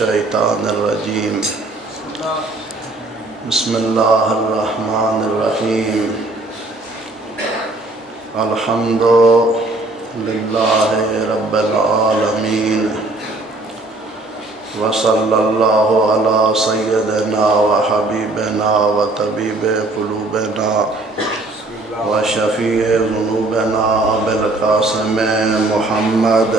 الشیطان الرجیم بسم اللہ الرحمن الرحیم الحمد للہ رب العالمین وصلی اللہ علی سیدنا وحبیبنا وطبیب قلوبنا وشفیع ذنوبنا ابی القاسم محمد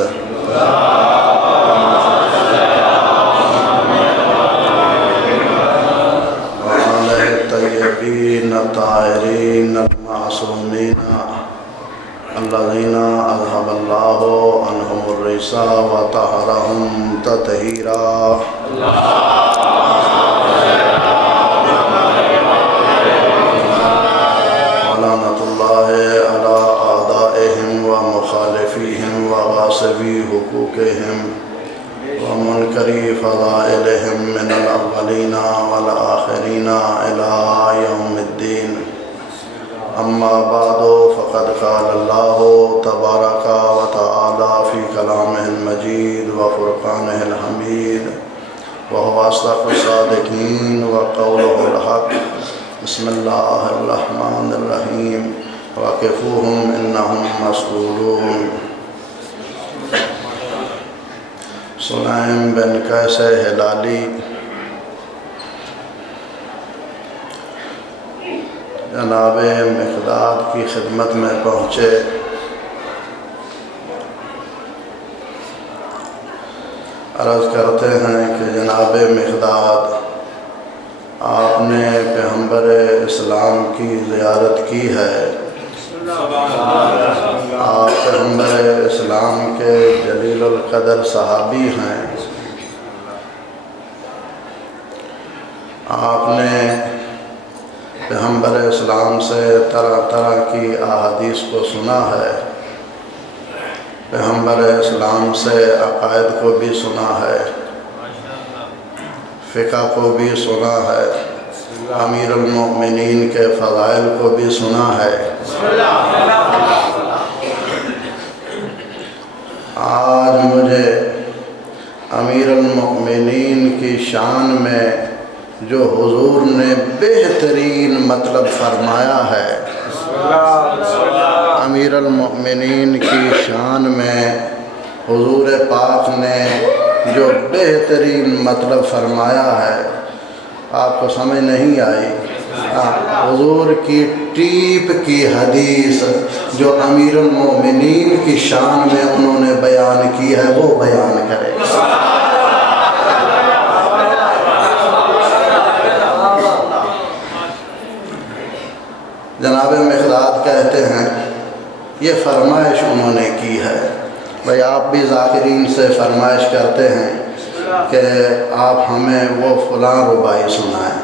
وعلى الطيبين الطاهرين المعصومين الذين أذهب الله عنهم الرجس وطهرهم تطهيرا ولعنة الله على أعدائهم ومخالفيهم وغاصبي حقوقهم ومنكري فضائلهم من الأولين والآخرين إلى يوم الدين أما بعد فقد قال الله تبارك وتعالى في كلامه المجيد وفرقانه الحميد وهو أصدق الصادقين وقوله الحق بسم الله الرحمن الرحيم وقفوهم إنهم مسؤولون سلیم بن قیس ہلالی جناب مقداد کی خدمت میں پہنچے۔ عرض کرتے ہیں کہ جناب مقداد، آپ نے پیغمبر اسلام کی زیارت کی ہے، آپ پیغمبر اسلام کے جلیل القدر صحابی ہیں، آپ نے پیغمبر اسلام سے طرح طرح کی احادیث کو سنا ہے، پیغمبر اسلام سے عقائد کو بھی سنا ہے، فقہ کو بھی سنا ہے، امیر المؤمنین کے فضائل کو بھی سنا ہے۔ آج مجھے امیر المؤمنین کی شان میں جو حضور نے بہترین مطلب فرمایا ہے، امیر المؤمنین کی شان میں حضور پاک نے جو بہترین مطلب فرمایا ہے، آپ کو سمجھ نہیں آئی؟ حضور کی ٹیپ کی حدیث جو امیر المؤمنین کی شان میں انہوں نے بیان کی ہے، وہ بیان کرے۔ جناب مقداد کہتے ہیں یہ فرمائش انہوں نے کی ہے۔ بھئی آپ بھی ذاکرین سے فرمائش کرتے ہیں کہ آپ ہمیں وہ فلاں ربائی سنائیں،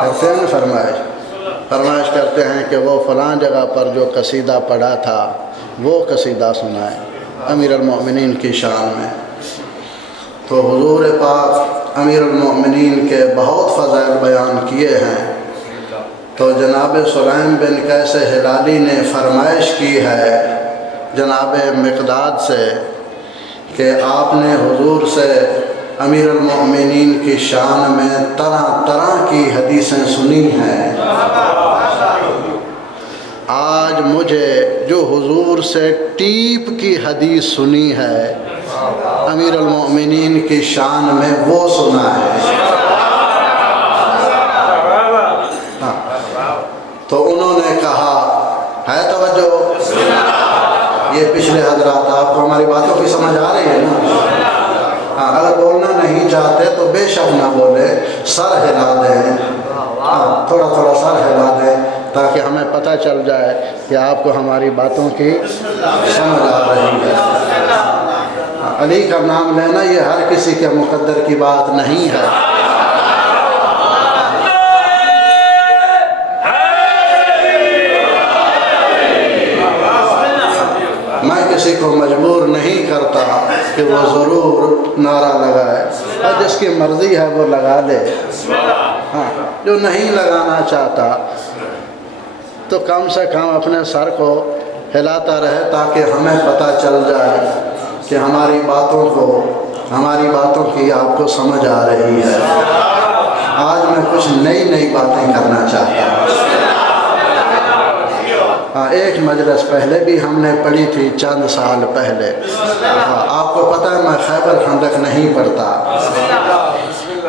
کرتے ہیں فرمائش کرتے ہیں کہ وہ فلاں جگہ پر جو قصیدہ پڑھا تھا وہ قصیدہ سنائیں امیر المؤمنین کی شان میں۔ تو حضور پاک امیر المؤمنین کے بہت فضائل بیان کیے ہیں، تو جناب سلیم بن قیس ہلالی نے فرمائش کی ہے جناب مقداد سے کہ آپ نے حضور سے امیر المؤمنین کی شان میں طرح طرح کی حدیثیں سنی ہیں۔ آج مجھے جو حضور سے ٹیپ کی حدیث سنی ہے امیر المؤمنین کی شان میں، وہ سنا ہے۔ تو انہوں نے کہا ہے توجہ، یہ پچھلے حضرات آپ کو ہماری باتوں کی سمجھ آ رہی ہے نا؟ اگر بولنا نہیں چاہتے تو بے شک نہ بولے، سر ہلا دیں، تھوڑا تھوڑا سر ہلا دیں تاکہ ہمیں پتہ چل جائے کہ آپ کو ہماری باتوں کی سمجھ آ رہی ہے۔ علی کا نام لینا یہ ہر کسی کے مقدر کی بات نہیں ہے۔ میں کسی کو مجبور نہیں کرتا کہ وہ ضرور نعرہ لگائے، اور جس کی مرضی ہے وہ لگا لے، جو نہیں لگانا چاہتا تو کم سے کم اپنے سر کو ہلاتا رہے تاکہ ہمیں پتہ چل جائے کہ ہماری باتوں کو ہماری باتوں کی آپ کو سمجھ آ رہی ہے؟ آج میں کچھ نئی باتیں کرنا چاہتا ہوں۔ ایک مجلس پہلے بھی ہم نے پڑھی تھی چند سال پہلے۔ آپ کو پتہ ہے میں خیبر خندق نہیں پڑھتا،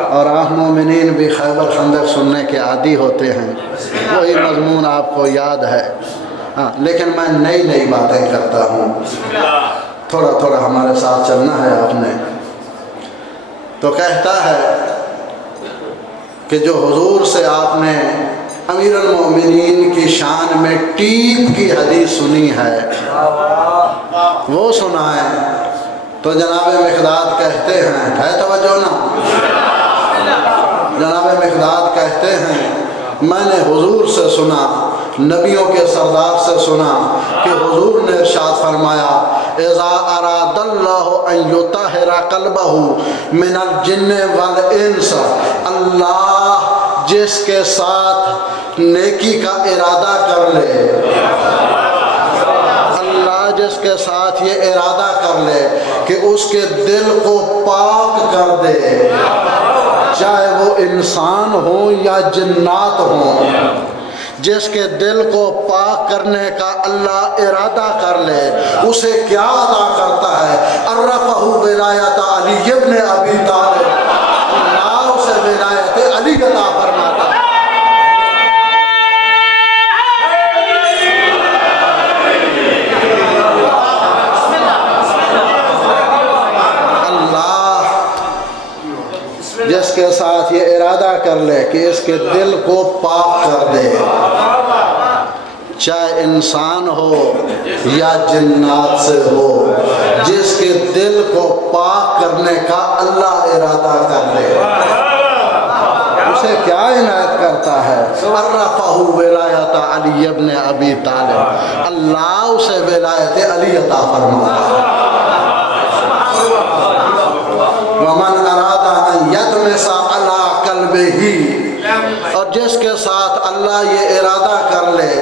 اور آپ مومنین بھی خیبر خندق سننے کے عادی ہوتے ہیں، وہی مضمون آپ کو یاد ہے۔ لیکن میں نئی باتیں کرتا ہوں، تھوڑا ہمارے ساتھ چلنا ہے آپ نے۔ تو کہتا ہے کہ جو حضور سے آپ نے امیر المومنین کی شان میں ٹیپ کی حدیث سنی ہے وہ سنائیں۔ تو جناب مقداد کہتے ہیں، ہے توجہ نا؟ جناب مقداد کہتے ہیں میں نے حضور سے سنا، نبیوں کے سردار سے سنا کہ حضور نے ارشاد فرمایا اذا اراد اللہ ان یطہر قلبہ من الجن والانس، اللہ جس کے ساتھ نیکی کا ارادہ کر لے، اللہ جس کے ساتھ یہ ارادہ کر لے کہ اس کے دل کو پاک کر دے، چاہے وہ انسان ہوں یا جنات ہوں، جس کے دل کو پاک کرنے کا اللہ ارادہ کر لے، اسے کیا عطا کرتا ہے؟ عرفہ ولایت علی ابن ابی طالب، اللہ اسے ولایت علی عطا فرماتا ہے۔ جس کے ساتھ یہ ارادہ کر لے کہ اس کے دل کو پاک کر دے، چاہے انسان ہو یا جنات سے ہو، جس کے دل کو پاک کرنے کا اللہ ارادہ کر لے، اسے کیا عنایت کرتا ہے؟ عرفہ ولایت علی ابن ابی طالب، اللہ اسے ولایت علی عطا فرماتا ہے۔ ومن اراد ان یطمس علی قلبہ، اور جس کے ساتھ اللہ یہ ارادہ کر لے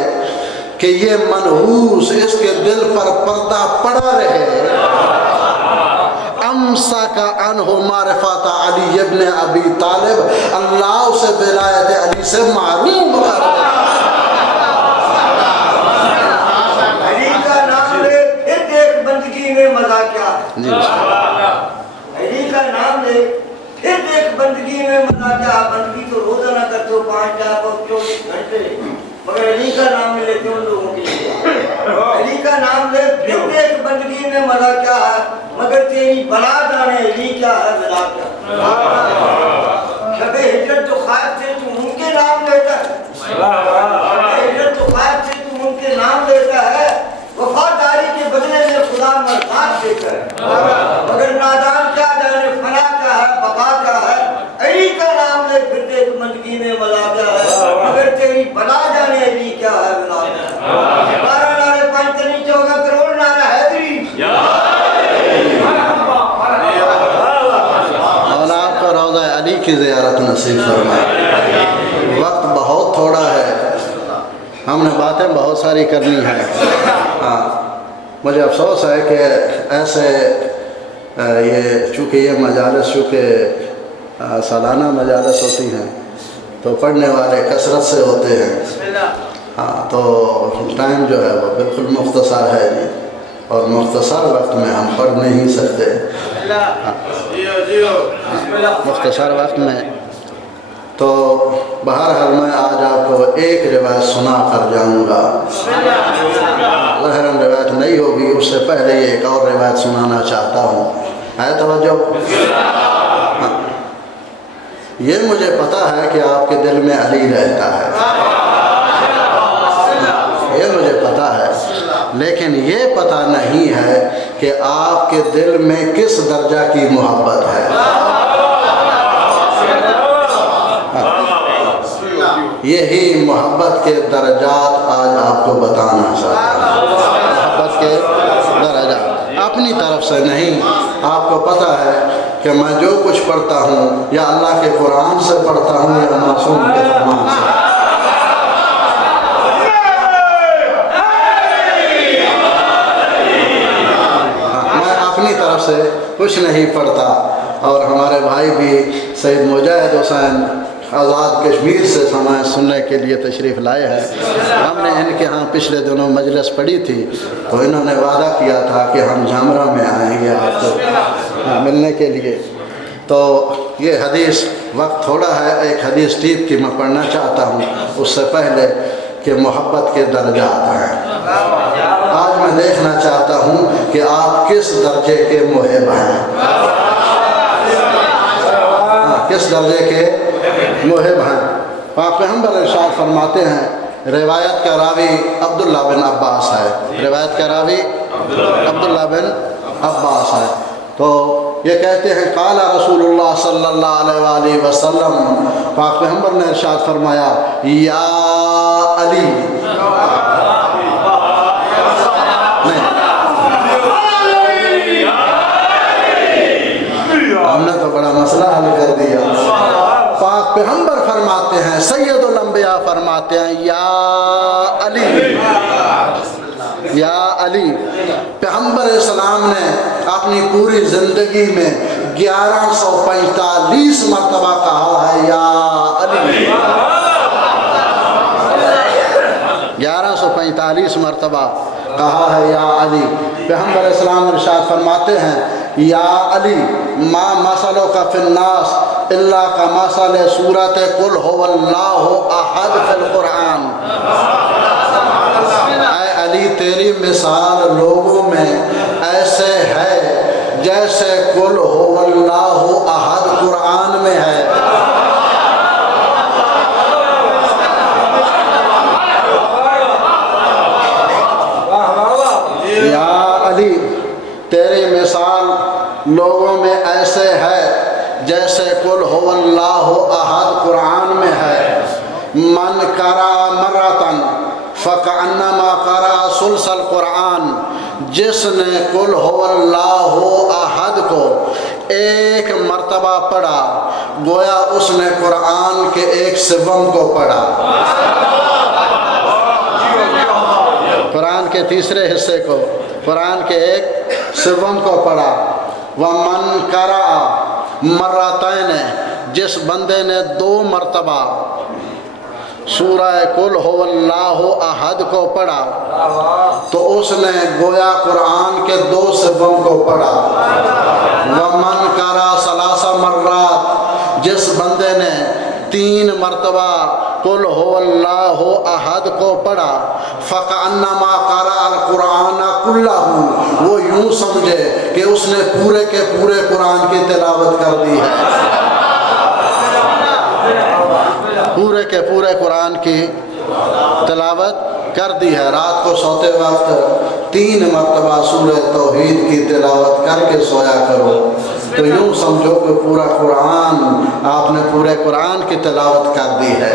کہ یہ منحوس اس کے دل پر پردہ پڑا رہے، امسک عنہ معرفت علی ابن ابی طالب، اللہ اسے ولایت علی سے معروم کر دے۔ علی کا نام لے پھر دیکھ بندگی میں مزہ کیا ہے۔ علی کا نام لے پھر دیکھ بندگی میں مزہ کیا۔ بندگی تو روزہ نہ کرتے ہو 5 اور 24 گھنٹے، مگر علی کا نام لے لیتے ان لوگوں کے لیے۔ علی کا نام لے پھر دیکھ بندگی میں مزہ کیا ہے، مگر تیری بلا جانے علی کیا ہے بلا کیا۔ شب ہجرت تو خائف سے تو ان کے نام لیتا ہے، شب ہجرت تو خائف سے تو ان کے نام لیتا ہے، وفاداری کے بدلے میں خدا مرضات دیتا ہے، مگر نادان کیا جانے فنا کیا ہے بقا کیا ہے۔ علی کا نام لے پھر دیکھ بندگی میں مزہ کیا ہے، مگر تیری بلا جانے علی کیا ہے بلا کیا ہے۔ 12 نعرے 5 تنی 14 کروڑ نعرہ حیدری، اور آپ کو روضہ علی کی زیارت نصیب فرمائے۔ وقت بہت تھوڑا ہے، ہم نے باتیں بہت ساری کرنی ہیں۔ مجھے افسوس ہے کہ ایسے چونکہ یہ مجالس چونکہ سالانہ مجالس ہوتی ہیں تو پڑھنے والے کثرت سے ہوتے ہیں، تو ٹائم جو ہے وہ بالکل مختصر ہے جی، اور مختصر وقت میں ہم پڑھ نہیں سکتے۔ مختصر وقت میں تو بہرحال میں آج آپ کو ایک روایت سنا کر جاؤں گا، ظاہراً روایت نہیں ہوگی، اس سے پہلے ایک اور روایت سنانا چاہتا ہوں، ہے توجہ؟ یہ مجھے پتا ہے کہ آپ کے دل میں علی رہتا ہے، یہ مجھے پتا ہے، لیکن یہ پتا نہیں ہے کہ آپ کے دل میں کس درجہ کی محبت ہے۔ یہی محبت کے درجات آج آپ کو بتانا چاہتا ہوں، محبت کے درجات اپنی طرف سے نہیں۔ آپ کو پتہ ہے کہ میں جو کچھ پڑھتا ہوں یا اللہ کے قرآن سے پڑھتا ہوں یا معصوم کے فرمان سے، میں اپنی طرف سے کچھ نہیں پڑھتا، اور ہمارے بھائی بھی سید مجاہد حسین آزاد کشمیر سے ہمیں سننے کے لیے تشریف لائے ہیں۔ ہم نے ان کے ہاں پچھلے دنوں مجلس پڑھی تھی تو انہوں نے وعدہ کیا تھا کہ ہم جھامرہ میں آئیں گے آپ کو ملنے کے لیے۔ تو یہ حدیث وقت تھوڑا ہے، ایک حدیث ٹیپ کی میں پڑھنا چاہتا ہوں اس سے پہلے کہ محبت کے درجات ہیں۔ آج میں دیکھنا چاہتا ہوں کہ آپ کس درجے کے محب ہیں، کس درجے کے محب ہیں۔ پاک پیغمبر ارشاد فرماتے ہیں، روایت کا راوی عبداللہ بن عباس ہے، روایت کا راوی عبداللہ بن عباس ہے۔ تو یہ کہتے ہیں قال رسول اللہ صلی اللہ علیہ وآلہ وسلم، پاک پیغمبر نے ارشاد فرمایا یا علی، ہم نے تو بڑا مسئلہ حل کر دیا۔ پاک پیغمبر فرماتے ہیں، سید الانبیاء فرماتے ہیں یا علی، یا علی۔ پیغمبر اسلام نے اپنی پوری زندگی میں 1145 مرتبہ کہا ہے یا علی، 1145 مرتبہ کہا ہے یا علی۔ پیغمبر اسلام ارشاد فرماتے ہیں یا علی ما مثلک فی الناس الا کمثل سورۃ قل هو اللہ احد فی القرآن۔ اے علی تیری مثال لوگوں میں ایسے ہے جیسے قل هو اللہ احد قرآن میں ہے۔ یا علی تیری مثال لوگوں میں ایسے ہے جیسے قل هو اللہ احد قرآن میں ہے۔ من قرأ مرتن فکأنما قرأ ثلث القرآن، جس نے قل هو اللہ احد کو ایک مرتبہ پڑھا گویا اس نے قرآن کے 1/7 کو پڑھا، قرآن کے تیسرے حصے کو، قرآن کے 1/7 کو پڑھا۔ وَمَنْ قَرَأَ مَرَّتَيْنِ، جس بندے نے 2 مرتبہ سورہ قل هو اللہ احد کو پڑھا تو اس نے گویا قرآن کے 2/7 کو پڑھا۔ وَمَنْ قَرَأَ 3 مرات، جس بندے نے 3 مرتبہ قل هو اللہ احد کو پڑھا فَكَأَنَّمَا قَرَأَ الْقُرْآنَ كُلَّهُ، وہ یوں سمجھے کہ اس نے پورے کے پورے قرآن کی تلاوت کر دی ہے، پورے کے پورے قرآن کی تلاوت کر دی ہے۔ رات کو سوتے وقت 3 مرتبہ سورہ توحید کی تلاوت کر کے سویا کرو تو یوں سمجھو کہ پورا قرآن آپ نے پورے قرآن کی تلاوت کر دی ہے۔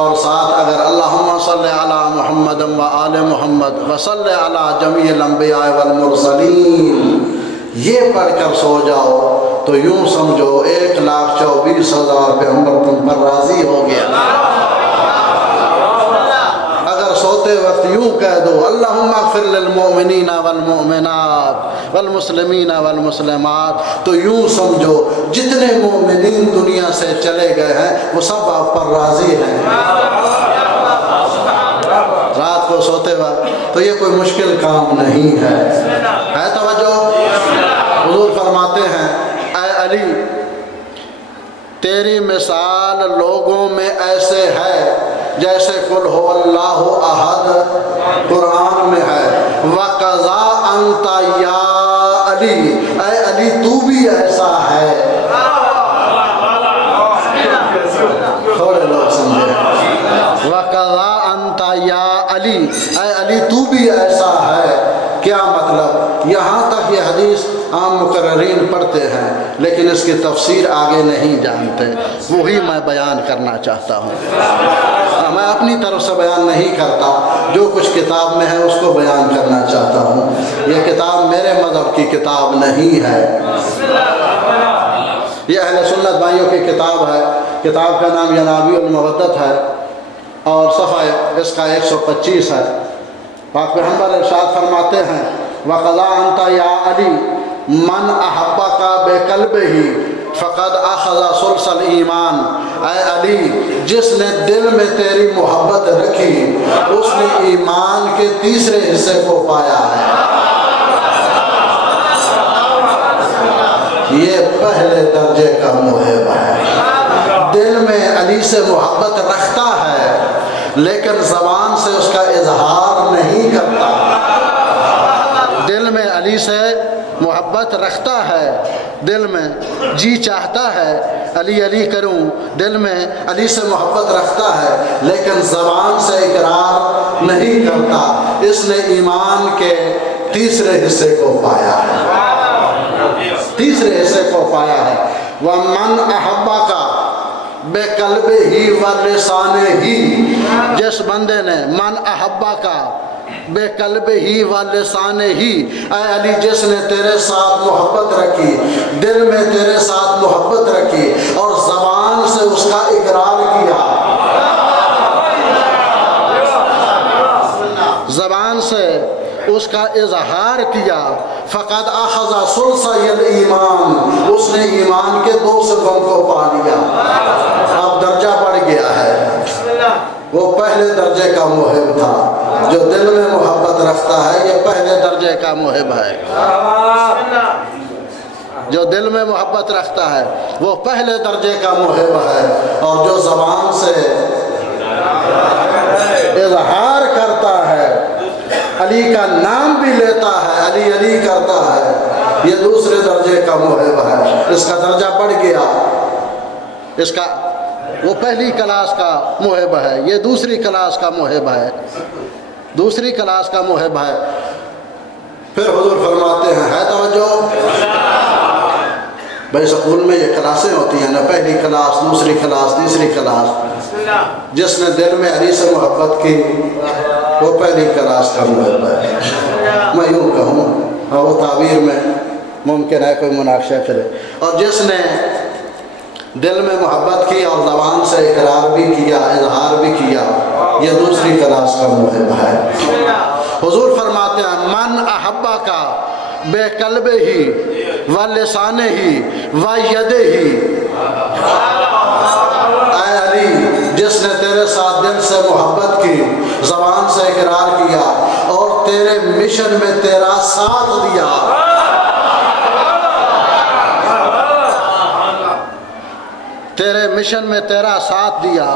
اور ساتھ اگر اللہم صلی علی محمد و آل محمد و صلی علی جمیع الانبیاء والمرسلین یہ پڑھ کر سو جاؤ تو یوں سمجھو 1,24,000 پیغمبر تم پر راضی ہو گیا۔ اگر سوتے وقت یوں کہہ دو اللہم اغفر للمؤمنین والمؤمنات والمسلمین والمسلمات تو یوں سمجھو جتنے مومنین دنیا سے چلے گئے ہیں وہ سب آپ پر راضی ہیں۔ رات کو سوتے وقت تو یہ کوئی مشکل کام نہیں ہے۔ ہے توجہ؟ حضور فرماتے ہیں اے علی تیری مثال لوگوں میں ایسے ہے جیسے قل هو اللہ احد قرآن میں ہے۔ وَقَضَا أَنْتَ يَا علی، اے علی تو بھی ایسا ہے۔ تھوڑے لوگ سمجھے وَقَضَا أَنْتَ يَا علی، اے علی تو بھی ایسا ہے۔ کیا مطلب؟ یہاں تک یہ حدیث عام مقررین پڑھتے ہیں لیکن اس کی تفسیر آگے نہیں جانتے، وہی میں بیان کرنا چاہتا ہوں۔ میں اپنی طرف سے بیان نہیں کرتا، جو کچھ کتاب میں ہے اس کو بیان کرنا چاہتا ہوں۔ یہ کتاب میرے مذہب کی کتاب نہیں ہے، یہ اہل سنت بھائیوں کی کتاب ہے۔ کتاب کا نام ینابیع المودت ہے اور صفحہ اس کا 125 ہے۔ پاک پیغمبر ارشاد فرماتے ہیں وَقَضَا أَنْتَ يَا علی، من احبک بقلبہ فقد اخذ ثلث الایمان، اے علی جس نے دل میں تیری محبت رکھی اس نے ایمان کے تیسرے حصے کو پایا ہے۔ یہ پہلے درجے کا محب ہے، دل میں علی سے محبت رکھتا ہے لیکن زبان سے اس کا اظہار نہیں کرتا۔ دل میں علی سے محبت رکھتا ہے، دل میں جی چاہتا ہے علی علی کروں، دل میں علی سے محبت رکھتا ہے لیکن زبان سے اقرار نہیں کرتا۔ اس نے ایمان کے تیسرے حصے کو پایا ہے، تیسرے حصے کو پایا ہے۔ وَمَنْ أَحَبَّكَ بِقَلْبِهِ وَلِسَانِهِ، جس بندے نے من احبہ بے قلب ہی و لسان ہی، اے علی جس نے تیرے ساتھ محبت رکھی، دل میں تیرے ساتھ محبت رکھی اور زبان سے اس کا اقرار کیا، زبان سے اس کا اظہار کیا، فقد اخذ ثلث الایمان، اس نے ایمان کے 2/3 کو پا لیا۔ اب درجہ بڑھ گیا ہے، وہ پہلے درجے کا محب تھا، جو دل میں محبت رکھتا ہے یہ پہلے درجے کا محب ہے، جو دل میں محبت رکھتا ہے وہ پہلے درجے کا محب ہے، اور جو زبان سے اظہار کرتا ہے، علی کا نام بھی لیتا ہے، علی علی کرتا ہے، یہ دوسرے درجے کا محب ہے۔ اس کا درجہ بڑھ گیا، اس کا وہ پہلی کلاس کا محب ہے، یہ دوسری کلاس کا محب ہے، دوسری کلاس کا محب ہے۔ پھر حضور فرماتے ہیں، ہے توجہ بھائی، سکول میں یہ کلاسیں ہوتی ہیں نا، پہلی کلاس، دوسری کلاس، تیسری کلاس، جس نے دل میں علی سے محبت کی وہ پہلی کلاس کا محب ہے۔ میں یوں کہوں، اور وہ تعبیر میں ممکن ہے کوئی مناقشہ کرے، اور جس نے دل میں محبت کی اور زبان سے اقرار بھی کیا، اظہار بھی کیا، یہ دوسری کلاس کا محب ہے۔ حضور فرماتے ہیں، من احبک بقلبہ ولسانہ ویدہ، اے علی جس نے تیرے ساتھ دل سے محبت کی، زبان سے اقرار کیا اور تیرے مشن میں تیرا ساتھ دیا، تیرے مشن میں تیرا ساتھ دیا،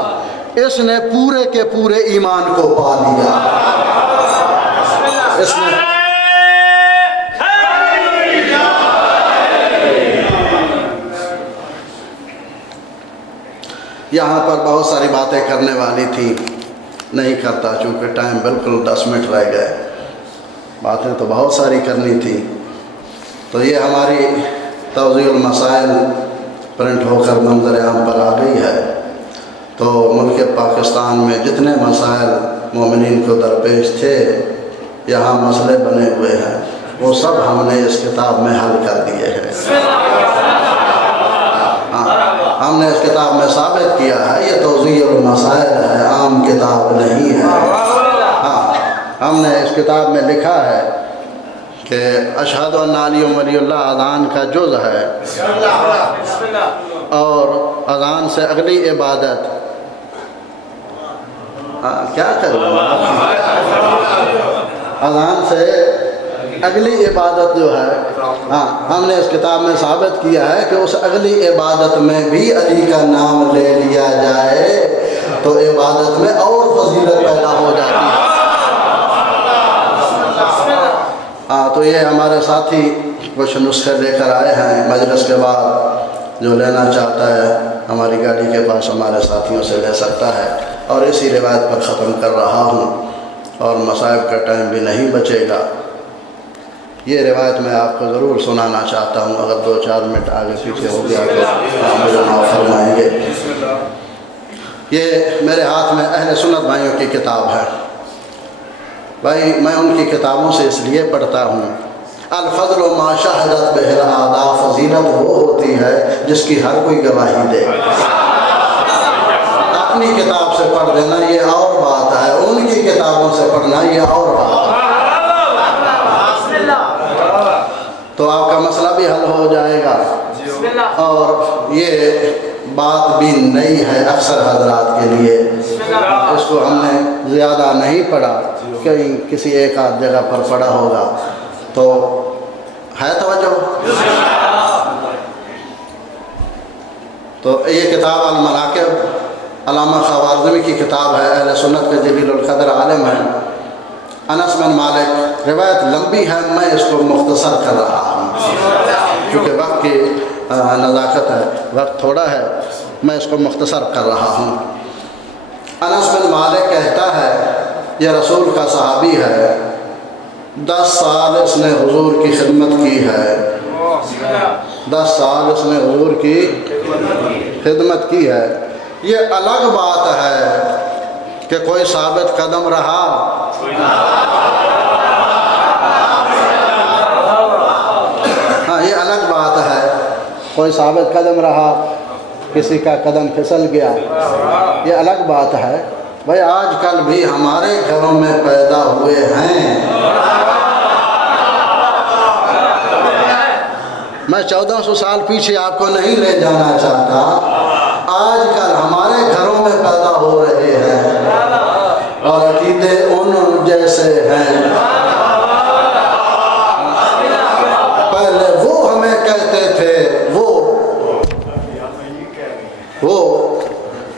اس نے پورے کے پورے ایمان کو پا لیا۔ اس نے یہاں پر بہت ساری باتیں کرنے والی تھی، نہیں کرتا چونکہ ٹائم بالکل 10 منٹ رہ گئے، باتیں تو بہت ساری کرنی تھی۔ تو یہ ہماری توضیح المسائل پرنٹ ہو کر منظر عام پر آ گئی ہے۔ تو ملک پاکستان میں جتنے مسائل مومنین کو درپیش تھے، یہاں مسئلے بنے ہوئے ہیں، وہ سب ہم نے اس کتاب میں حل کر دیے ہیں۔ ہم نے اس کتاب میں ثابت کیا ہے، یہ توضیح المسائل ہے، عام کتاب نہیں ہے۔ ہاں، ہم نے اس کتاب میں لکھا ہے کہ اشہد ان علی ولی اللہ اذان کا جز ہے، اور اذان سے اگلی عبادت کیا کروں، اذان سے اگلی عبادت جو ہے، ہاں ہم نے اس کتاب میں ثابت کیا ہے کہ اس اگلی عبادت میں بھی علی کا نام لے لیا جائے تو عبادت میں اور فضیلت پیدا ہو جاتی ہے۔ ہاں، تو یہ ہمارے ساتھی کچھ نسخے لے کر آئے ہیں، مجلس کے بعد جو لینا چاہتا ہے ہماری گاڑی کے پاس ہمارے ساتھیوں سے لے سکتا ہے، اور اسی روایت پر ختم کر رہا ہوں، اور مصائب کا ٹائم بھی نہیں بچے گا۔ یہ روایت میں آپ کو ضرور سنانا چاہتا ہوں، اگر 2-4 منٹ آگے پیچھے ہو گیا تو آپ مجھے معاف فرمائیں گے۔ یہ میرے ہاتھ میں اہل سنت بھائیوں کی کتاب ہے، بھائی میں ان کی کتابوں سے اس لیے پڑھتا ہوں، الفضل ما شہدت بہ الاعداء، فضیلت وہ ہوتی ہے جس کی ہر کوئی گواہی دے۔ اپنی کتاب سے پڑھ دینا یہ اور بات ہے، ان کی کتابوں سے پڑھنا یہ اور بات ہے۔ تو آپ کا مسئلہ بھی حل ہو جائے گا. اور یہ بات بھی نئی ہے اکثر حضرات کے لیے، اس کو ہم نے زیادہ نہیں پڑھا، کہیں کسی ایک آدھ جگہ پر پڑھا ہوگا. تو ہے توجہ. تو یہ کتاب المناقب علامہ خوارزمی کی کتاب ہے، اہل سنت کے جلیل القدر عالم ہیں. انس بن مالک، روایت لمبی ہے، میں اس کو مختصر کر رہا ہوں کیونکہ وقت کی نزاکت ہے، وقت تھوڑا ہے، میں اس کو مختصر کر رہا ہوں. انس بن مالک کہتا ہے، یہ رسول کا صحابی ہے، 10 سال اس نے حضور کی خدمت کی ہے، 10 سال اس نے حضور کی خدمت کی ہے. یہ الگ بات ہے کہ کوئی ثابت قدم رہا، ہاں یہ الگ بات ہے، کوئی ثابت قدم رہا، کسی کا قدم پھسل گیا، یہ الگ بات ہے. بھائی آج کل بھی ہمارے گھروں میں پیدا ہوئے ہیں. میں 1400 سال پیچھے آپ کو نہیں لے جانا چاہتا، آج کل ہمارے گھروں میں پیدا ہو رہے ہیں اور عقیدے ان جیسے ہیں. پہلے وہ ہمیں کہتے تھے،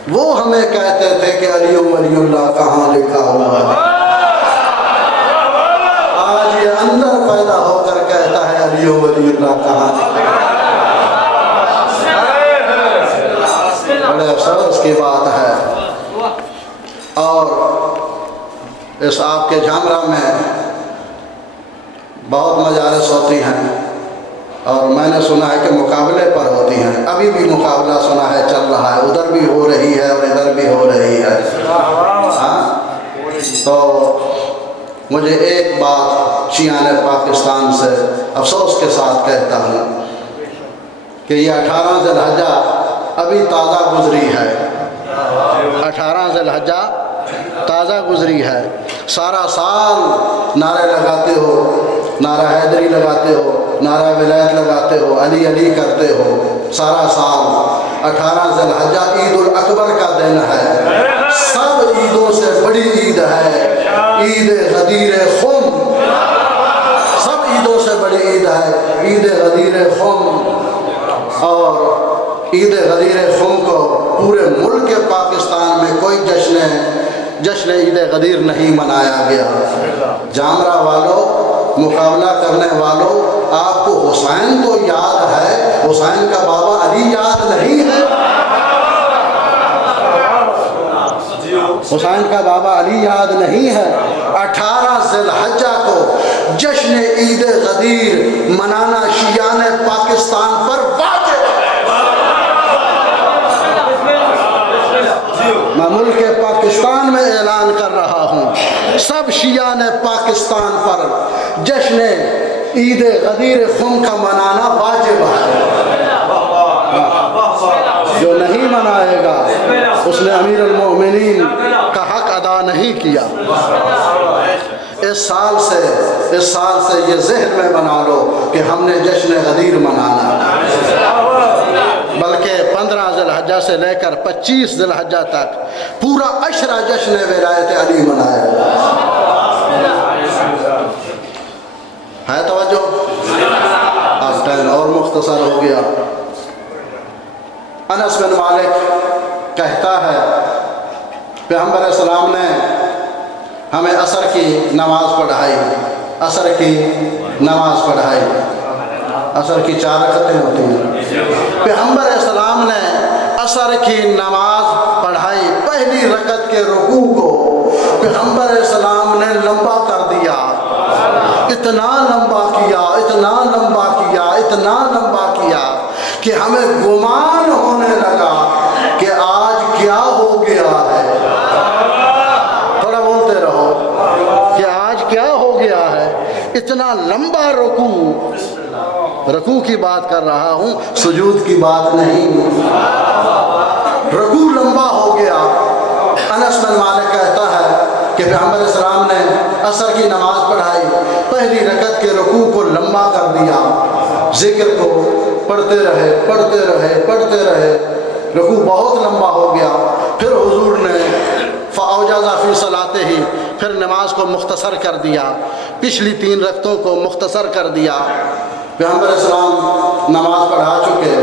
وہ ہمیں کہتے تھے کہ علی ولی اللہ کہاں لکھا ہوا ہے. آج یہ اندر پیدا ہو کر کہتا ہے علی ولی اللہ کہاں لکھا ہے. بڑے افسوس کی بات ہے. اور اس آپ کے جھامرا میں بہت مجالس ہوتی ہیں اور میں نے سنا ہے کہ مقابلے پر ہوتی ہیں. ابھی بھی مقابلہ سنا ہے چل رہا ہے، ادھر بھی ہو رہی ہے اور ادھر بھی ہو رہی ہے. تو مجھے ایک بات شیعان پاکستان سے افسوس کے ساتھ کہتا ہوں کہ یہ 18 ذی الحجہ ابھی تازہ گزری ہے، 18 ذی الحجہ تازہ گزری ہے. سارا سال نعرے لگاتے ہو، نعرہ حیدری لگاتے ہو، نعرہ ولایت لگاتے ہو، علی علی کرتے ہو سارا سال. 18 ذی الحجہ عید الاکبر کا دن ہے، سب عیدوں سے بڑی عید ہے عید غدیر خم. سب عیدوں سے بڑی عید ہے عید غدیر خم. اور عید غدیر خم کو پورے ملک پاکستان میں کوئی جشن عید غدیر نہیں منایا گیا. جامرہ والوں، مقابلہ کرنے والوں، آپ کو حسین تو یاد ہے، حسین کا بابا علی یاد نہیں ہے. حسین کا بابا علی یاد نہیں ہے. 18 ذی الحجہ کو جشن عید غدیر منانا شیعان پاکستان پر واجب ہے. میں ملک پاکستان میں اعلان کر رہا ہوں، سب شیعان پاکستان پر جشن عید غدیر خم کا منانا واجب ہے. جو نہیں منائے گا اس نے امیر المومنین کا حق ادا نہیں کیا. اس سال سے یہ ذہن میں بنا لو کہ ہم نے جشن غدیر منانا، بلکہ 15 ذی الحجہ سے لے کر 25 ذی الحجہ تک پورا عشرہ جشن ولایت علی منایا ہے. توجہ. اب ٹائم اور مختصر ہو گیا. انس بن مالک کہتا ہے، پیغمبر السلام نے ہمیں عصر کی نماز پڑھائی، عصر کی نماز پڑھائی. عصر کی 4 رکعتیں ہوتی ہیں. پیغمبر السلام نے عصر کی نماز پڑھائی. پہلی رکعت کے رکوع کو پیغمبر السلام نے لمبا کر دیا، اتنا لمبا کیا، اتنا لمبا کیا، اتنا لمبا کیا کہ ہمیں گمان ہونے لگا کہ آج کیا ہو گیا ہے. تھوڑا بولتے رہو کہ آج کیا ہو گیا ہے. اتنا لمبا رکوع کی بات کر رہا ہوں، سجود کی بات نہیں. رکوع لمبا ہو گیا. انس بن مالک کہتا ہے کہ پیغمبر اسلام نے عصر کی نماز پڑھائی. پہلی رکعت کے رکوع کو لمبا کر دیا، ذکر کو پڑھتے رہے، رکوع بہت لمبا ہو گیا۔ پھر حضور نے فاوجز فی صلاتہ، پھر نماز کو مختصر کر دیا، پچھلی 3 رکعتوں کو مختصر کر دیا۔ پیغمبر اسلام نماز پڑھا چکے،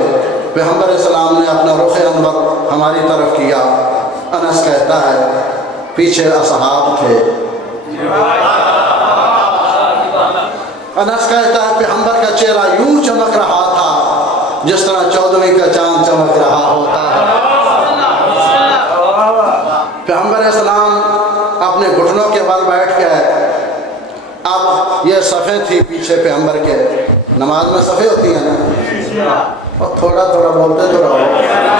پیغمبر اسلام نے اپنا رخ انور ہماری طرف کیا۔ انس کہتا ہے پیچھے اصحاب تھے، انس کہتا ہے پیغمبر کا چہرہ یوں چمک رہا تھا جس طرح 14ویں کا چاند چمک رہا ہوتا ہے۔ پیغمبر اسلام اپنے گھٹنوں کے بل بیٹھ گئے۔ اب یہ صفیں تھی پیچھے پیغمبر کے، نماز میں صفیں ہوتی ہیں نا، اور تھوڑا تھوڑا بولتے تو رہو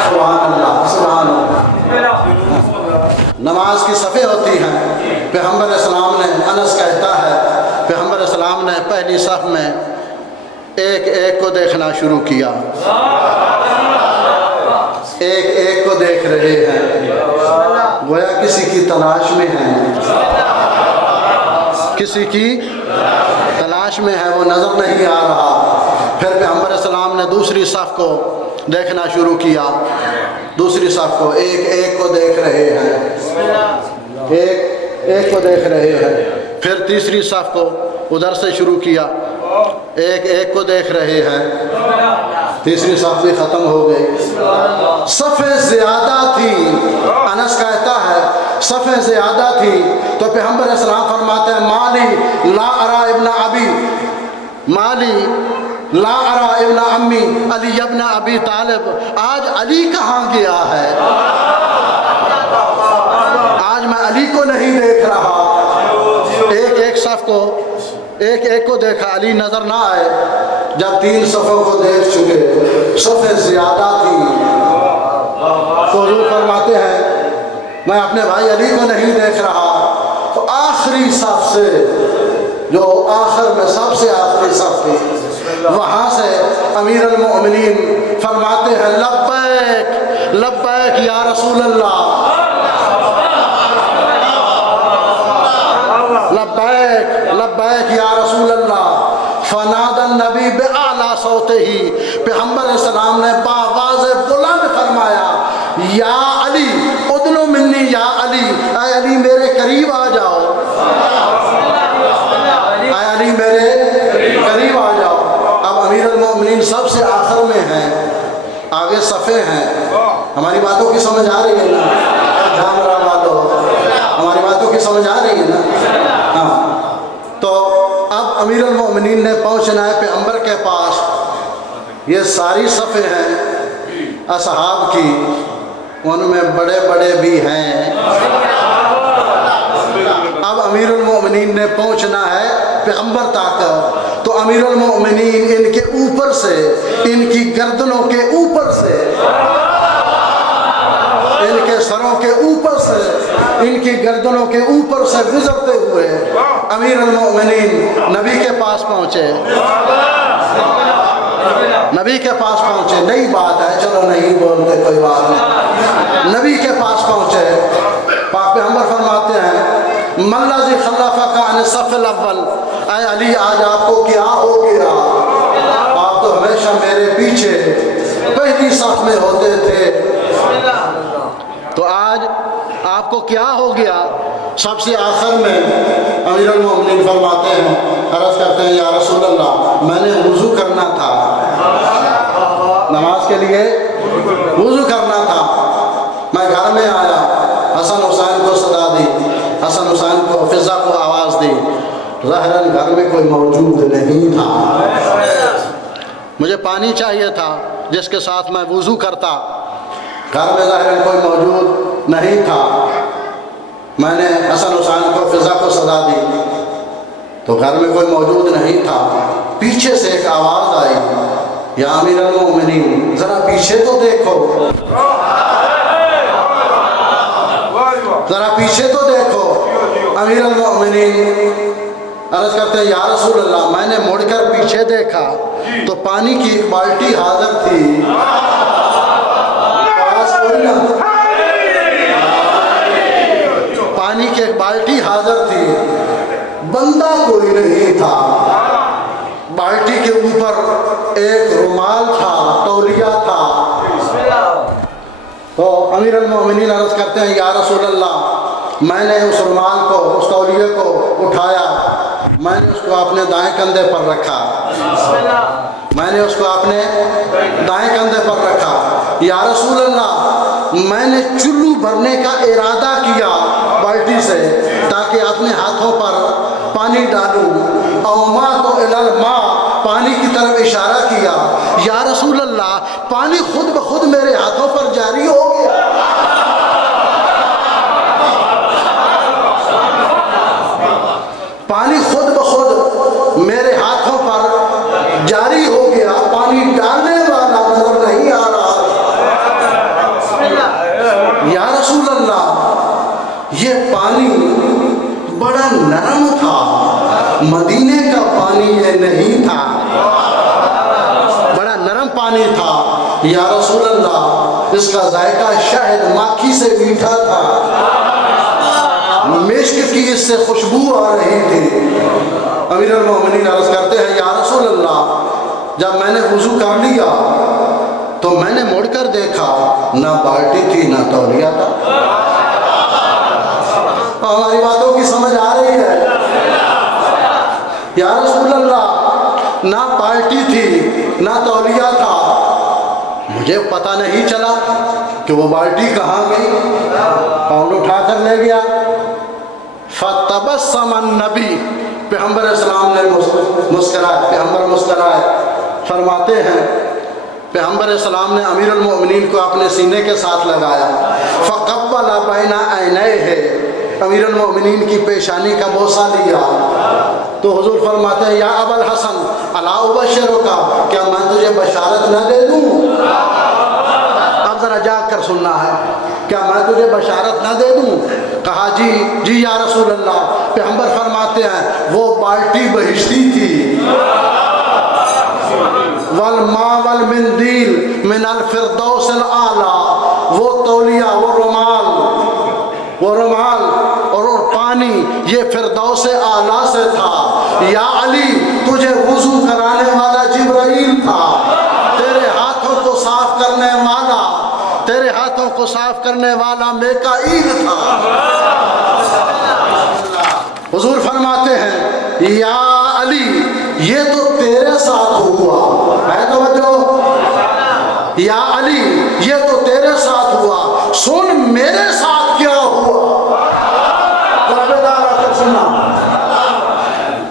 سبحان اللہ سبحان اللہ، نماز کی صفیں ہوتی ہیں۔ پیغمبر اسلام نے، انس کہتا ہے پیغمبر اسلام نے پہلی صف میں ایک ایک کو دیکھنا شروع کیا، ایک ایک کو دیکھ رہے ہیں، گویا کسی کی تلاش میں ہیں، کسی کی تلاش میں ہے، وہ نظر نہیں آ رہا۔ پھر پیغمبر اسلام نے دوسری صف کو دیکھنا شروع کیا، دوسری صف کو ایک ایک کو دیکھ رہے ہیں، ایک ایک کو دیکھ رہے ہیں۔ پھر تیسری صف کو ادھر سے شروع کیا، ایک ایک کو دیکھ رہے ہیں، تیسری صف بھی ختم ہو گئی۔ صفیں زیادہ تھی، انس کہتا ہے صفیں زیادہ تھی تو پیغمبر اسلام فرماتے ہیں مالی لا ارا ابن ابی، مالی لا ارا ابن امی علی ابن ابی طالب، آج علی کہاں گیا ہے؟ آج میں علی کو نہیں دیکھ رہا۔ ایک ایک صف کو ایک ایک کو دیکھا، علی نظر نہ آئے۔ جب 3 صفوں کو دیکھ چکے، صفیں زیادہ تھی، تو حضور فرماتے ہیں میں اپنے بھائی علی کو نہیں دیکھ رہا۔ تو آخری صف سے، جو آخر میں سب سے آخری صف تھی، وہاں سے امیر المؤمنین فرماتے ہیں لبیک لبیک یا رسول اللہ، لبیک لبیک یا رسول اللہ۔ فنادى النبی بأعلی صوتہ، پیغمبر اسلام نے بآواز بلند فرمایا یا علی ادنو منی یا علی، اے علی میرے قریب آ جاؤ، اے علی میرے قریب آ جاؤ۔ اب امیر المؤمنین سب سے آخر میں ہیں، آگے صفیں ہیں۔ ہماری باتوں کی سمجھ آ رہی ہے نا جامرہ والوں، ہماری باتوں کی سمجھ آ رہی ہے نا؟ ہاں، تو اب امیر المؤمنین نے پہنچنا ہے پیغمبر کے پاس۔ یہ ساری صفیں ہیں اصحاب کی، ان میں بڑے بڑے بھی ہیں۔ اب امیر المؤمنین نے پہنچنا ہے پیغمبر تک، تو امیر المؤمنین ان کے اوپر سے، ان کی گردنوں کے اوپر سے، ان کے سروں کے اوپر سے، ان کی گردنوں کے اوپر سے گزرتے ہوئے امیر المؤمنین نبی کے پاس پہنچے، نبی کے پاس پہنچے۔ نئی بات ہے، چلو نہیں بولتے کوئی بات نہیں، نبی کے پاس پہنچے۔ پاک پیغمبر فرماتے ہیں من الذی خلفک عن الصف الاول، اے علی آج آپ کو کیا ہو گیا؟ آپ تو ہمیشہ میرے پیچھے پہلی صف میں ہوتے تھے، تو آج آپ کو کیا ہو گیا؟ سب سے آخر میں امیر المؤمنین فرماتے ہیں، عرض کرتے ہیں یا رسول اللہ میں نے وضو کرنا تھا، نماز کے لیے وضو کرنا تھا، میں گھر میں آیا، حسن حسین کو صدا دی، حسن حسین کو فضا کو آواز دی، ظاہراً گھر میں کوئی موجود نہیں تھا، مجھے پانی چاہیے تھا جس کے ساتھ میں وضو کرتا، گھر میں ظاہراً کوئی موجود نہیں تھا، میں نے حسن حسین کو فضا کو صدا دی تو گھر میں کوئی موجود نہیں تھا۔ پیچھے سے ایک آواز آئی یا امیر المؤمنین ذرا پیچھے تو دیکھو، ذرا پیچھے تو دیکھو۔ امیر المؤمنین عرض کرتے ہیں یا رسول اللہ میں نے مڑ کر پیچھے دیکھا تو پانی کی ایک بالٹی حاضر تھی، پانی کی ایک بالٹی حاضر تھی، بندہ کوئی نہیں تھا. بالٹی کے اوپر ایک رومال تھا, تولیہ تھا. تو امیر المومنین عرض کرتے ہیں یا رسول اللہ, میں نے اس رومال کو, اس تولیے کو اٹھایا, میں نے اس کو اپنے دائیں کندھے پر رکھا. میں نے اس کو اپنے دائیں کندھے پر رکھا. یا رسول اللہ, میں نے چلو بھرنے کا ارادہ کیا بالٹی سے تاکہ اپنے ہاتھوں پر پانی ڈالوں. اوما تو الالماء, پانی کی طرف اشارہ کیا. یا رسول اللہ, پانی خود بخود میرے ہاتھوں پر جاری ہو گیا. پانی خود بخود میرے ہاتھوں پر جاری ہو گیا. پانی ڈالنے والا نظر نہیں آ رہا. یا رسول اللہ, یہ پانی بڑا نرم تھا, مدینے کا پانی یہ نہیں تھا, بڑا نرم پانی تھا. یا رسول اللہ, اس کا ذائقہ شہد ماکھی سے میٹھا تھا, مشک کی اس سے خوشبو آ رہی تھی. امیر المومنین عرض کرتے ہیں یا رسول اللہ, جب میں نے وضو کر لیا تو میں نے مڑ کر دیکھا, نہ بالٹی تھی نہ تولیہ تھا. ہماری باتوں کی سمجھ آ رہی ہے؟ یا رسول اللہ, نہ بالٹی تھی نہ تولیہ تھا. مجھے پتہ نہیں چلا کہ وہ بالٹی کہاں گئی. کون اٹھا کر لے گیا؟ فتبسم النبی, پیغمبر اسلام نے مسکرائے. پیغمبر مسکرائے. فرماتے ہیں پیغمبر اسلام نے امیر المؤمنین کو اپنے سینے کے ساتھ لگایا. فقبل بین عینیہ, امیر المؤمنین کی پیشانی کا بوسہ لیا. تو حضور فرماتے ہیں یا ابا الحسن الا ابشرک, کیا میں تجھے بشارت نہ دے دوں؟ اب ذرا جاگ کر سننا ہے, کیا میں تجھے بشارت نہ دے دوں؟ کہا جی جی یا رسول اللہ. پیغمبر فرماتے ہیں وہ بالٹی بہشتی تھی. والماء والمندیل من الفردوس الاعلی, وہ تولیہ, وہ رومال اور پانی یہ فردوس اعلیٰ سے تھا. یا علی, تجھے وضو کرانے والا جبرائیل تھا, تیرے ہاتھوں کو صاف کرنے والا, تیرے ہاتھوں کو صاف کرنے والا میکائیل تھا. حضور فرماتے ہیں یا علی, یہ تو تیرے ساتھ ہوا ہے. توجہ, یا علی یہ تو تیرے ساتھ ہوا, سن میرے ساتھ کیا ہوا. ذرا بیدار ہو کر سننا,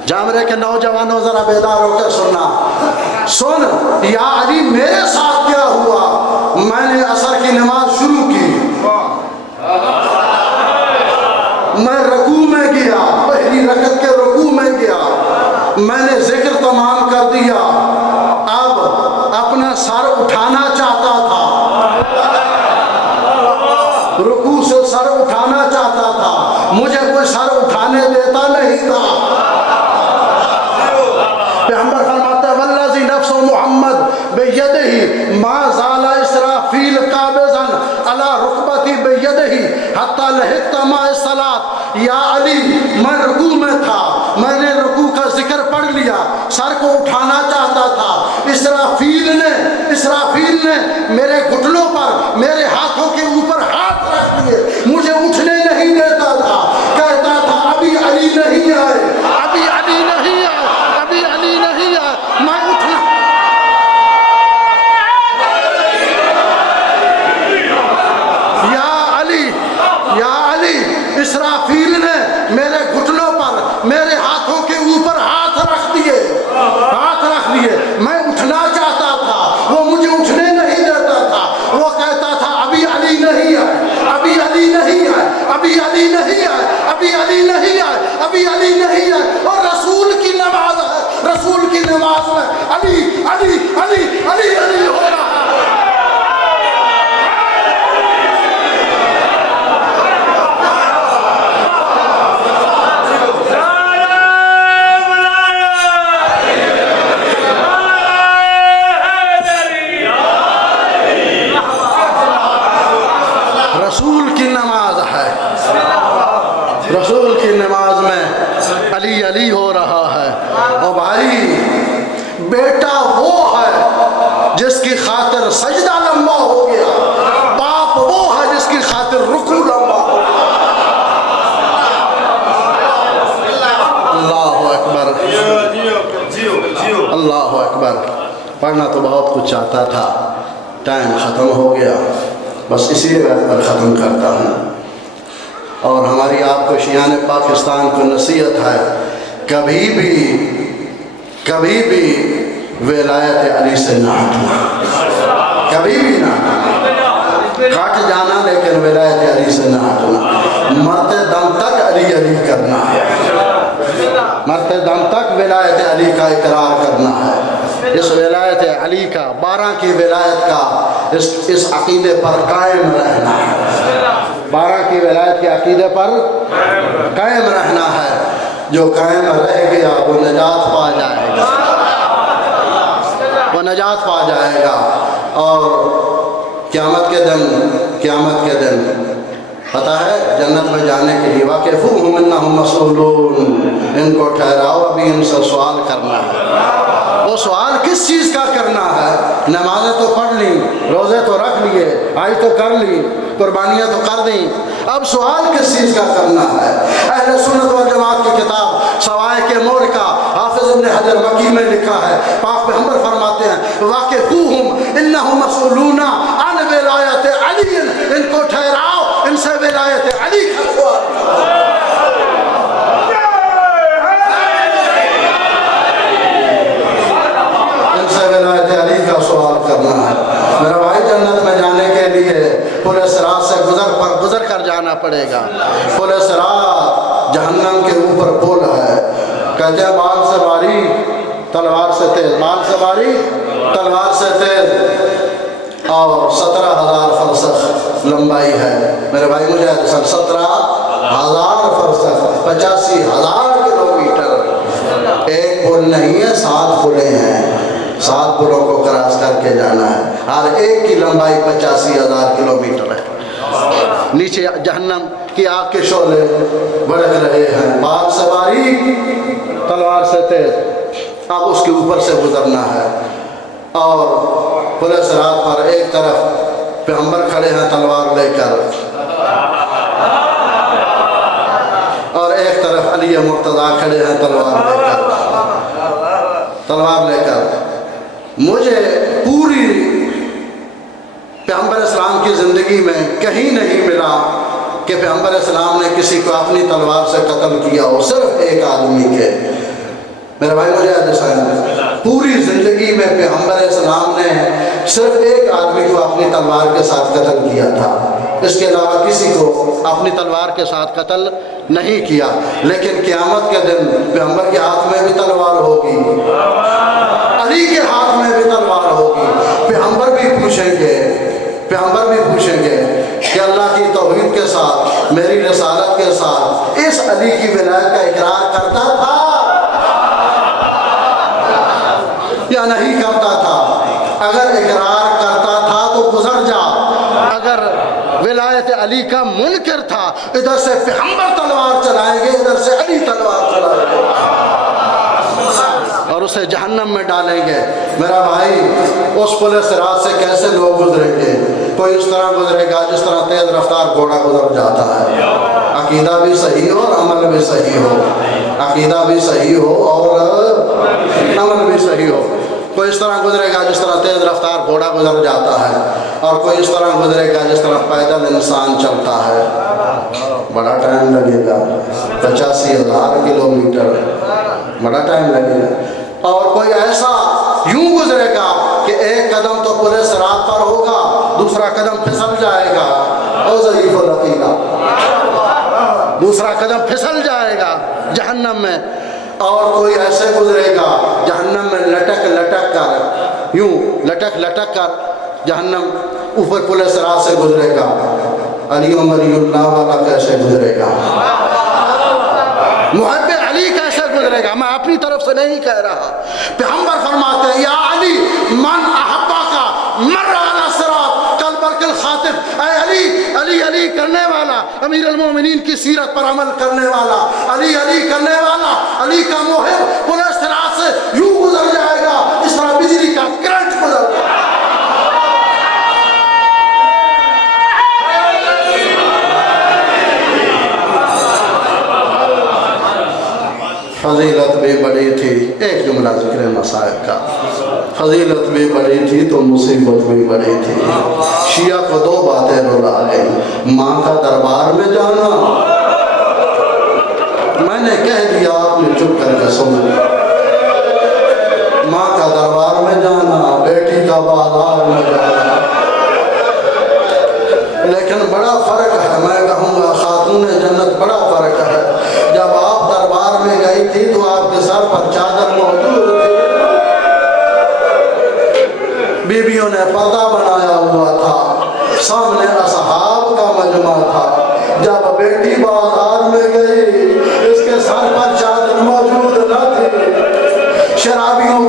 جامرے کے نوجوانوں ذرا بیدار ہو کر سننا. سن یا علی میرے ساتھ کیا ہوا. میں نے عصر کی نماز شروع کی, میں رکوع میں گیا, پہلی رکعت کے رکوع میں گیا, میں نے ذکر تمام کر دیا. اب اپنا سر اٹھانا چاہتا تھا, رکوع سے سر اٹھانا چاہتا تھا, مجھے کوئی سر اٹھانے دیتا نہیں تھا. پیغمبر فرماتا ہے والذی نفس محمد بیدہ ما زال اسرافیل قابضا علی رکبتی بیدہ حتی لحقت مع الصلاۃ. یا علی, میں رکوع میں تھا, میں نے رکوع کا ذکر پڑھ لیا, سر کو اٹھانا چاہتا تھا. اسرافیل نے میرے گھٹنوں پر, میرے ہاتھوں کے اوپر ہاتھ رکھ دیے, مجھے اٹھنے نہیں دیتا تھا. کہتا تھا ابھی علی نہیں آئے, ابھی علی نہیں آئے, ابھی علی نہیں آئے. میں اٹھنا, یا علی, اسرافیل نے میرے گھٹنوں پر, میرے ہاتھوں کے اوپر ہاتھ رکھ دیے. میں اٹھنا چاہتا تھا, وہ مجھے اٹھنے نہیں دیتا تھا. وہ کہتا تھا ابھی علی نہیں آئے, ابھی علی نہیں آئے, ابھی علی نہیں آئے, ابھی علی نہیں آئے, ابھی علی نہیں آئے. اور رسول کی نماز ہے, رسول کی نماز میں علی علی علی علی علی ہو رہا ہے. رسول کی نماز میں علی علی ہو رہا ہے۔ اور بھائی بیٹا وہ ہے جس کی خاطر سجدہ لمبا ہو گیا، باپ وہ ہے جس کی خاطر رکوع لمبا ہو گیا۔ اللہ اکبر، اللہ اکبر۔ پڑھنا تو بہت کچھ چاہتا تھا، ٹائم ختم ہو گیا، بس اسی بات پر ختم کرتا ہوں۔ اور ہماری آپ کو شیعان پاکستان کو نصیحت ہے، کبھی بھی ولایت علی سے نہ ہٹنا، کبھی بھی نہ کٹ جانا، لیکن ولایت علی سے نہ ہٹنا۔ مرتے دم تک علی علی کرنا ہے، مرتے دم تک ولایت علی کا اقرار کرنا ہے۔ اس ولایت علی کا، 12 کی ولایت کا، اس عقیدے پر قائم رہنا ہے، 12 کی ولایت کے عقیدے پر قائم رہنا ہے۔ جو قائم رہ گیا وہ نجات پا جائے گا، وہ نجات پا جائے گا۔ اور قیامت کے دن پتہ ہے جنت میں جانے کے لیے واقفوہم انہم مسئولون، ان کو ٹھہراؤ، ابھی ان سے سوال کرنا ہے۔ وہ سوال کس چیز کا کرنا ہے؟ نمازیں تو پڑھ لیں، روزے تو رکھ لیے، حج تو کر لی، قربانیاں تو کر دیں، اب سوال کس چیز کا کرنا ہے؟ اہل سنت والجماعت کی کتاب سوائے مور کا حافظ ابن حجر مکی میں لکھا ہے، پاک پیغمبر فرماتے ہیں واقفوہم انہم مسئولون عن ولایت علی، ان کو ٹھہراؤ، ان سے ولایت علی کا سوال کرنا ہے۔ میرا بھائی جنت میں جانے کے لیے پل صراط سے گزر کر جانا پڑے گا۔ پل صراط جہنم کے اوپر پل ہے، کہتے ہیں بال سے باریک تلوار سے تیز، بال سے باریک تلوار سے تیز، اور 17,000 فرسخ لمبائی ہے۔ میرے بھائی مجھے 17,000 فرسخ، 85,000 کلومیٹر، ایک پل نہیں ہے، 7 پلیں ہیں، 7 پلوں کو کراس کر کے جانا ہے، ہر ایک کی لمبائی 85,000 کلومیٹر ہے۔ نیچے جہنم کی آگ کے شعلے بڑھ رہے ہیں، بال سے باریک تلوار سے تیز، اب اس کے اوپر سے گزرنا ہے۔ اور پل صراط پر ایک طرف پیغمبر کھڑے ہیں تلوار لے کر، اور ایک طرف علی مرتضیٰ کھڑے ہیں تلوار لے کر۔ مجھے پوری پیغمبر اسلام کی زندگی میں کہیں نہیں ملا کہ پیغمبر اسلام نے کسی کو اپنی تلوار سے قتل کیا ہو، صرف ایک آدمی کے۔ میرے بھائی مجھے پوری زندگی میں پیغمبر اسلام نے صرف ایک آدمی کو اپنی تلوار کے ساتھ قتل کیا تھا، اس کے علاوہ کسی کو اپنی تلوار کے ساتھ قتل نہیں کیا۔ لیکن قیامت کے دن پیغمبر کے ہاتھ میں بھی تلوار ہوگی، علی کے ہاتھ میں بھی تلوار ہوگی، پیغمبر بھی پوچھیں گے کہ اللہ کی توحید کے ساتھ، میری رسالت کے ساتھ اس علی کی ولایت کا اقرار کرتا تھا یا نہیں کرتا تھا؟ اگر اقرار کرتا تھا تو گزر جا، اگر ولایت علی کا منکر تھا، ادھر سے پیغمبر تلوار چلائیں گے، ادھر سے علی تلوار چلائیں گے اور اسے جہنم میں ڈالیں گے۔ میرا بھائی اس پل صراط سے کیسے لوگ گزریں گے؟ کوئی اس طرح گزرے گا جس طرح تیز رفتار گھوڑا گزر جاتا ہے، عقیدہ بھی صحیح ہو اور عمل بھی صحیح ہو، عقیدہ بھی صحیح ہو اور عمل بھی صحیح ہو۔ کوئی اس طرح گزرے گا جس طرح تیز رفتار گھوڑا گزر جاتا ہے، اور کوئی اس طرح گزرے گا جس طرح پیدل انسان چلتا ہے، بڑا ٹائم لگے گا، 85,000 کلومیٹر، بڑا ٹائم لگے گا۔ اور کوئی ایسا یوں گزرے گا کہ ایک قدم تو پل صراط پر ہوگا، دوسرا قدم پھسل جائے گا، او ضعیف و لطیفہ، دوسرا قدم پھسل جائے گا جہنم میں۔ اور کوئی ایسے گزرے گا جہنم میں لٹک کر، یوں لٹک کر جہنم اوپر پل صراط سے گزرے گا۔ علی ولی اللہ والا کیسے گزرے گا؟ محب علی کیسے گزرے گا؟ میں اپنی طرف سے نہیں کہہ رہا، پیغمبر فرماتے ہیں یا علی من احبا کا مر علی صراط قلبک الخاطف، اے علی، علی علی کرنے والا، امیر المومنین کی سیرت پر عمل کرنے والا، علی علی کرنے والا علی کا محب پورے صراط سے یوں گزر جائے گا اس طرح بجلی کا کرنٹ گزر جائے گا۔ فضیلت بھی بڑی تھی، ایک جملہ ذکر مصائب کا، فضیلت بھی بڑی تھی تو مصیبت بھی بڑی تھی۔ شیعہ کو دو باتیں رلا گئی، ماں کا دربار میں جانا، میں نے کہہ دیا آپ نے چپ کر کے سن لیا، ماں کا دربار میں جانا، بیٹی کا بازار میں جانا، لیکن بڑا فرق ہے، میں کہوں گا خاتون جنت بڑا فرق ہے۔ جب آپ دربار میں گئی تھی تو آپ کے سر پر چادر موجود تھی، بیویوں نے پردہ بنایا ہوا تھا، سامنے اصحاب کا مجمع تھا۔ جب بیٹی بازار میں گئی اس کے سر پر چادر موجود نہ تھی، شرابیوں